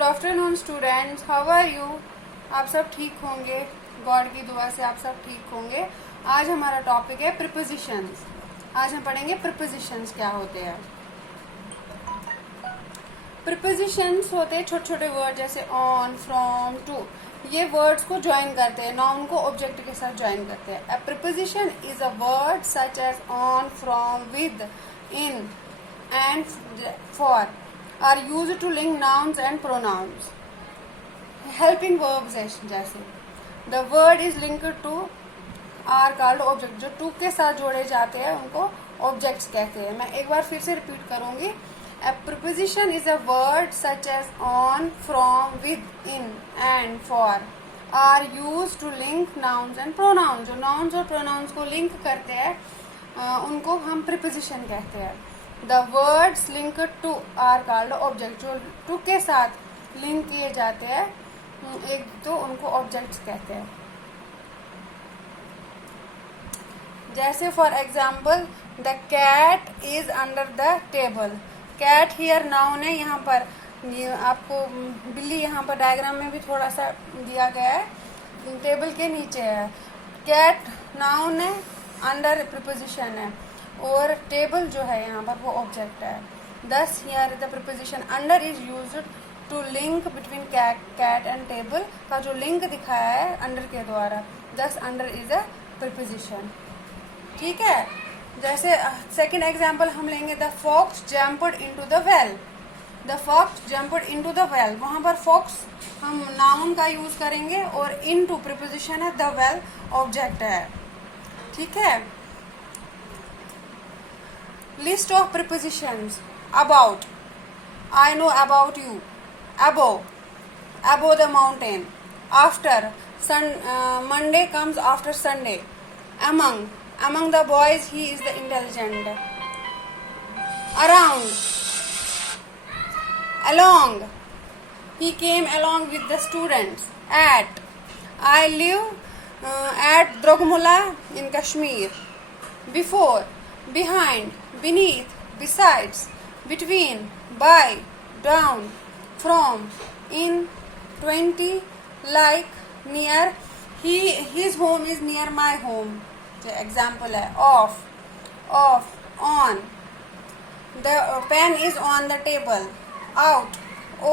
Good afternoon students, how are you. आप सब ठीक होंगे, गॉड की दुआ से आप सब ठीक होंगे। आज हमारा टॉपिक है प्रीपोजिशंस। आज हम पढ़ेंगे प्रीपोजिशंस क्या होते हैं। प्रीपोजिशंस होते हैं छोटे छोटे वर्ड जैसे ऑन, फ्रॉम, टू। ये वर्ड्स को ज्वाइन करते हैं, नाउन को ऑब्जेक्ट के साथ ज्वाइन करते हैं। A preposition is a word such as on, from, with, in and for are used to link nouns and pronouns. Helping verbs जैसे the word is linked to are called object। जो to के साथ जोड़े जाते हैं उनको objects कहते हैं। मैं एक बार फिर से रिपीट करूंगी। A preposition is a word such as on, from, with, in and for are used to link nouns and pronouns। जो nouns और pronouns को link करते हैं उनको हम preposition कहते हैं। The words linked to are called object। जो to के साथ लिंक किए जाते हैं एक तो उनको ऑब्जेक्ट्स कहते हैं। जैसे for example the cat is under the table. Cat here noun है, यहाँ पर आपको बिल्ली यहाँ पर डायग्राम में भी थोड़ा सा दिया गया है, टेबल के नीचे है। कैट नाउन है, अंडर प्रीपोजिशन है और टेबल जो है यहाँ पर वो ऑब्जेक्ट है। Thus here the preposition under is used to link between cat and table का जो लिंक दिखाया है अंडर के द्वारा, दस अंडर इज अ प्रीपोजिशन। ठीक है। जैसे सेकंड एग्जांपल हम लेंगे the fox jumped into the well. The fox jumped into the well, वहां पर फॉक्स हम नाउन का यूज करेंगे और इनटू प्रीपोजिशन है, द वेल ऑब्जेक्ट है। ठीक है। List of prepositions about, I know about you, above the mountain, after, Monday comes after Sunday, among the boys he is the intelligent, around, along, he came along with the students, at, I live at Drogmula in Kashmir, before, behind, beneath, besides, between, by, down, from, in, 20, like, near, his home is near my home। Example है off, on, the pen is on the table, out,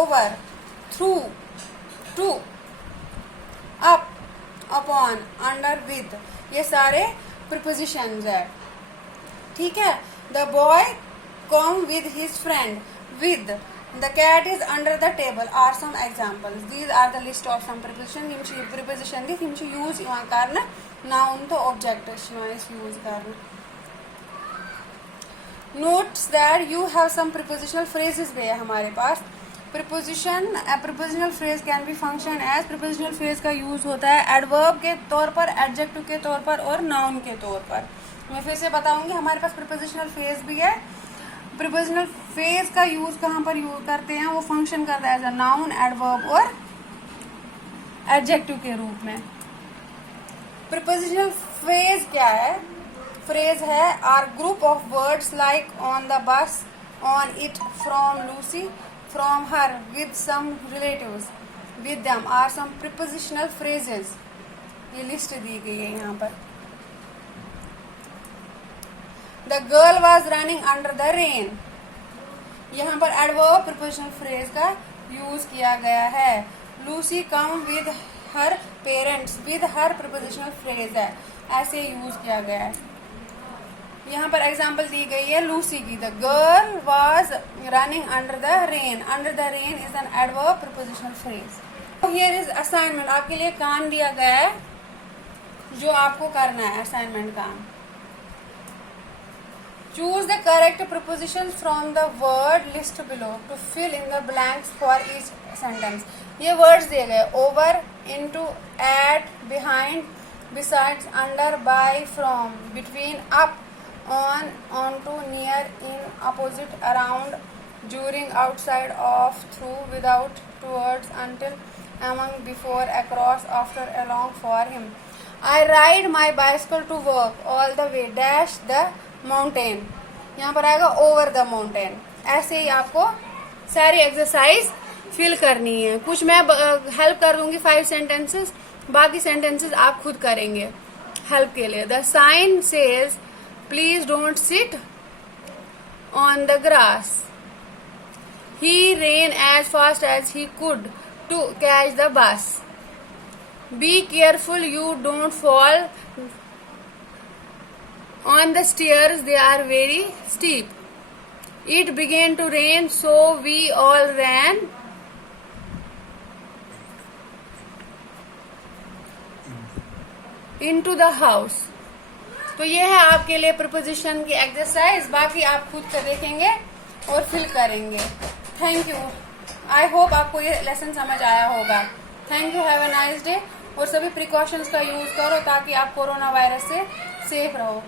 over, through, to, up, upon, under, with। ये सारे prepositions है। ठीक है। The boy come with his friend, with, the cat is under the table are some examples। These are the list of some preposition यमची preposition the यमची use इवां करना noun तो object use करना। Notes that you have some prepositional phrases भी है हमारे पास। preposition, a prepositional phrase can be function as, prepositional phrase का use होता है adverb के तौर पर, adjective के तौर पर और noun के तौर पर। मैं फिर से बताऊंगी, हमारे पास प्रीपोजिशनल फ्रेज भी है। प्रीपोजिशनल फ्रेज का यूज कहाँ पर यूज करते हैं, वो फंक्शन करता है एज अ नाउन, एडवर्ब और एडजेक्टिव के रूप में। प्रीपोजिशनल फ्रेज क्या है? फ्रेज है are group of words like on the bus, on it, from Lucy, from her, with some relatives, with them are some prepositional phrases. ये list दी गई है यहाँ पर। The girl was running under the rain। यहाँ पर adverb prepositional phrase का use किया गया है। Lucy come with her parents, with her prepositional phrase है, ऐसे यूज किया गया है। यहाँ पर एग्जाम्पल दी गई है लूसी की। The girl was running under the rain। Under the rain is an adverb prepositional phrase। Here is assignment। आपके लिए काम दिया गया है जो आपको करना है, असाइनमेंट काम। Choose the correct prepositions from the word list below to fill in the blanks for each sentence। ये words दिए गए over, into, at, behind, besides, under, by, from, between, up, on, onto, near, in, opposite, around, during, outside, off, through, without, towards, until, among, before, across, after, along, for him। I ride my bicycle to work all the way dash the mountain. यहाँ पर आएगा over the mountain. ऐसे ही आपको सारी exercise fill करनी है। कुछ मैं हेल्प कर दूंगी 5 सेंटेंसेस, बाकी सेंटेंसेस आप खुद करेंगे हेल्प के लिए। The sign says please don't sit on the grass. He ran as fast as he could to catch the bus. Be careful you don't fall on the stairs, they are very steep. It began to rain, so we all ran into the house. तो ये है आपके लिए preposition की exercise, बाकी आप खुद कर देखेंगे और फिल करेंगे। Thank you. आई होप आपको ये लेसन समझ आया होगा। Thank you, have a nice day. और सभी प्रिकॉशंस का यूज करो ताकि आप कोरोना वायरस से सेफ रहो।